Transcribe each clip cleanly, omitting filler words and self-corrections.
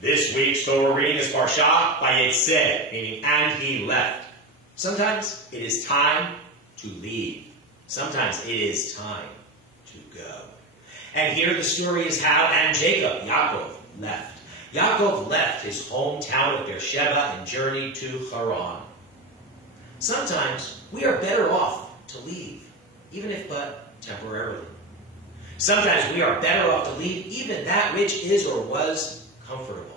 This week's Torah reading is Parsha Vayeitzei, meaning and he left. Sometimes it is time to leave. Sometimes it is time to go. And here the story is how and Jacob, Yaakov, left. Yaakov left his hometown of Beersheba and journeyed to Haran. Sometimes we are better off to leave, even if but temporarily. Sometimes we are better off to leave even that which is or was comfortable.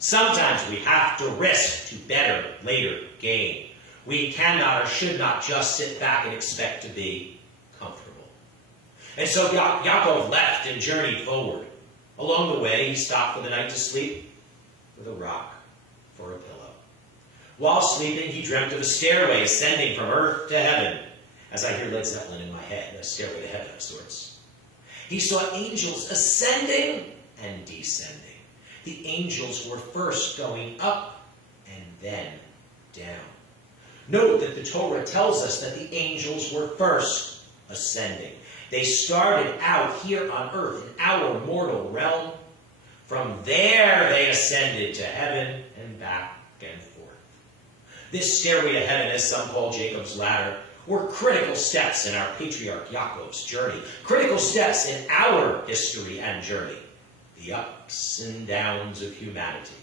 Sometimes we have to risk to better later gain. We cannot or should not just sit back and expect to be comfortable. And so Yaakov left and journeyed forward. Along the way, he stopped for the night to sleep with a rock for a pillow. While sleeping, he dreamt of a stairway ascending from earth to heaven, as I hear Led Zeppelin in my head, a stairway to heaven of sorts. He saw angels ascending and descending. The angels were first going up and then down. Note that the Torah tells us that the angels were first ascending. They started out here on earth in our mortal realm. From there they ascended to heaven and back and forth. This stairway to heaven, as some call Jacob's ladder, were critical steps in our patriarch Yaakov's journey, critical steps in our history and journey, the ups and downs of humanity.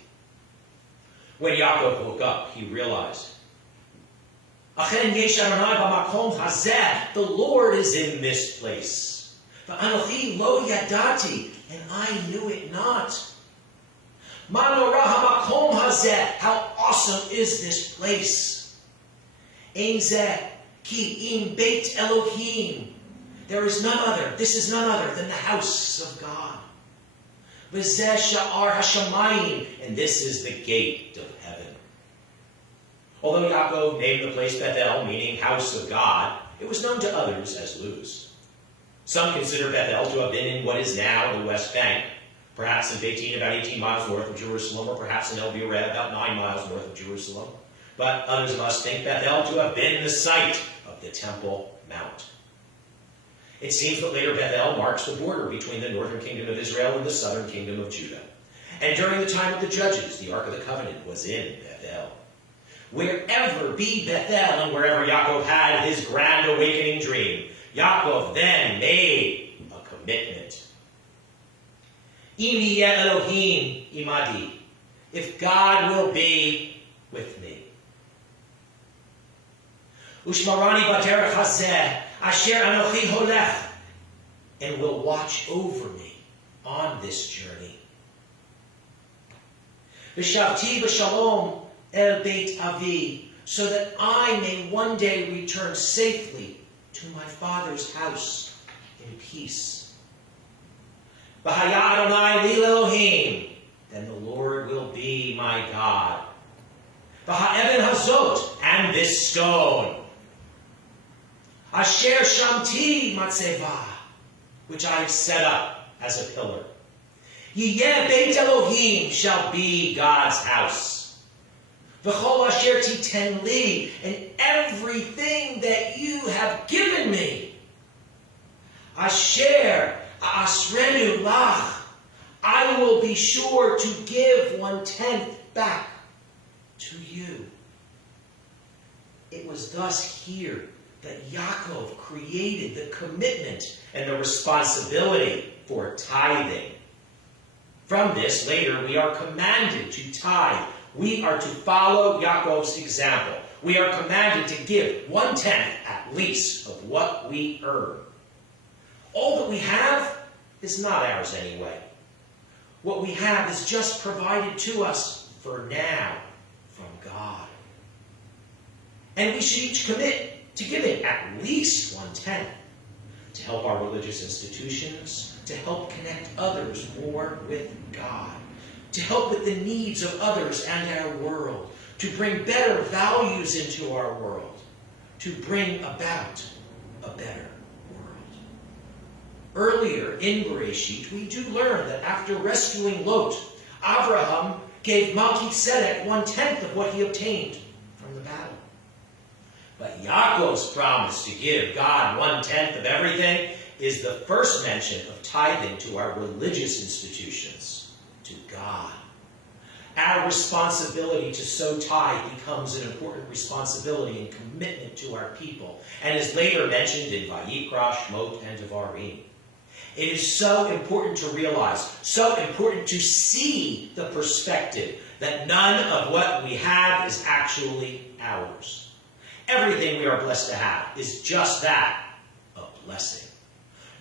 When Yaakov woke up, he realized, the Lord is in this place. V'anochi lo yadati, and I knew it not. How awesome is this place? Ein zeh ki im beit Elohim. There is none other. This is none other than the house of God. V'zeh sha'ar hashamayim, and this is the gate of heaven. Although Yaakov named the place Bethel, meaning house of God, it was known to others as Luz. Some consider Bethel to have been in what is now the West Bank, perhaps in Beitin, about 18 miles north of Jerusalem, or perhaps in El Biret, about 9 miles north of Jerusalem. But others must think Bethel to have been the site of the Temple Mount. It seems that later Bethel marks the border between the northern kingdom of Israel and the southern kingdom of Judah. And during the time of the judges, the Ark of the Covenant was in Bethel. Wherever be Bethel, and wherever Yaakov had his grand awakening dream, Yaakov then made a commitment. Im yeh Elohim imadi, if God will be with me. Ushmarani b'derech hazeh, asher anochi holech, and will watch over me on this journey. V'shavti b'shalom El Beit Avi, so that I may one day return safely to my father's house in peace. V'haya Adonai li Elohim, then the Lord will be my God. V'ha'even hazot, and this stone. Asher shamti matzeva, which I have set up as a pillar. Yiyeh Beit Elohim, shall be God's house. V'chol asher titen li, and everything that you have given me. Asher asrenu lach, I will be sure to give 1/10 back to you. It was thus here that Yaakov created the commitment and the responsibility for tithing. From this, later, we are commanded to tithe. We are to follow Yaakov's example. We are commanded to give 1/10 at least of what we earn. All that we have is not ours anyway. What we have is just provided to us for now from God. And we should each commit to giving at least 1/10 to help our religious institutions, to help connect others more with God, to help with the needs of others and our world, to bring better values into our world, to bring about a better world. Earlier in Bereshit, we do learn that after rescuing Lot, Abraham gave Melchizedek 1/10 of what he obtained from the battle. But Yaakov's promise to give God 1/10 of everything is the first mention of tithing to our religious institutions, to God. Our responsibility to sow tithe becomes an important responsibility and commitment to our people, and is later mentioned in Vayikra, Shmot, and Devarim. It is so important to realize, so important to see the perspective that none of what we have is actually ours. Everything we are blessed to have is just that, a blessing.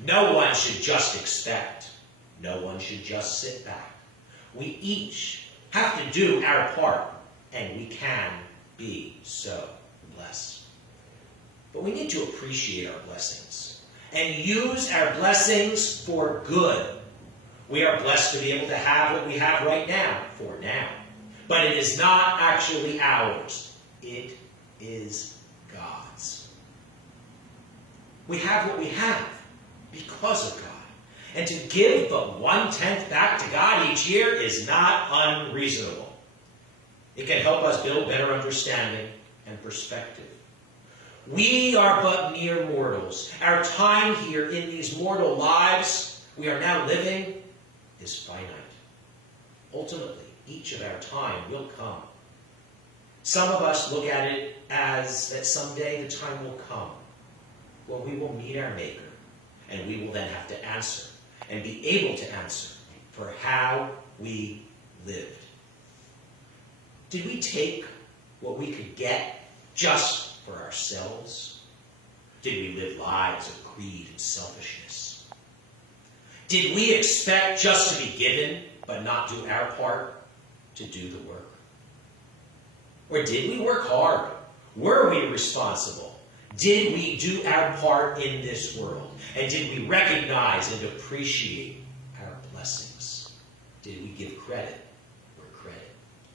No one should just expect. No one should just sit back. We each have to do our part, and we can be so blessed. But we need to appreciate our blessings and use our blessings for good. We are blessed to be able to have what we have right now for now. But it is not actually ours. It is God's. We have what we have because of God. And to give but 1/10 back to God each year is not unreasonable. It can help us build better understanding and perspective. We are but mere mortals. Our time here in these mortal lives we are now living is finite. Ultimately, each of our time will come. Some of us look at it as that someday the time will come when we will meet our Maker, and we will then have to answer and be able to answer for how we lived. Did we take what we could get just for ourselves? Did we live lives of greed and selfishness? Did we expect just to be given but not do our part to do the work? Or did we work hard? Were we responsible? Did we do our part in this world? And did we recognize and appreciate our blessings? Did we give credit where credit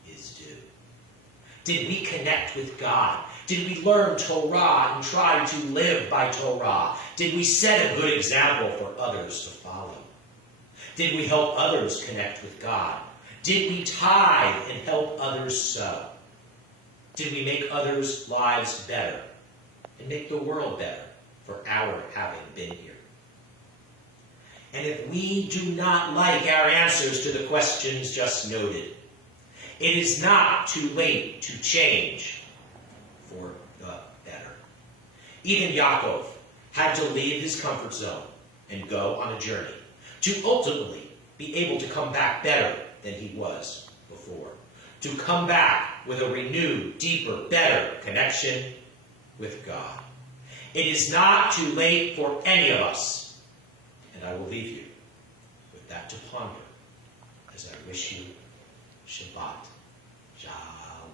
is due? Did we connect with God? Did we learn Torah and try to live by Torah? Did we set a good example for others to follow? Did we help others connect with God? Did we tithe and help others sow? Did we make others' lives better and make the world better for our having been here? And if we do not like our answers to the questions just noted, it is not too late to change for the better. Even Yaakov had to leave his comfort zone and go on a journey to ultimately be able to come back better than he was before. To come back with a renewed, deeper, better connection with God. It is not too late for any of us. And I will leave you with that to ponder as I wish you Shabbat Shalom.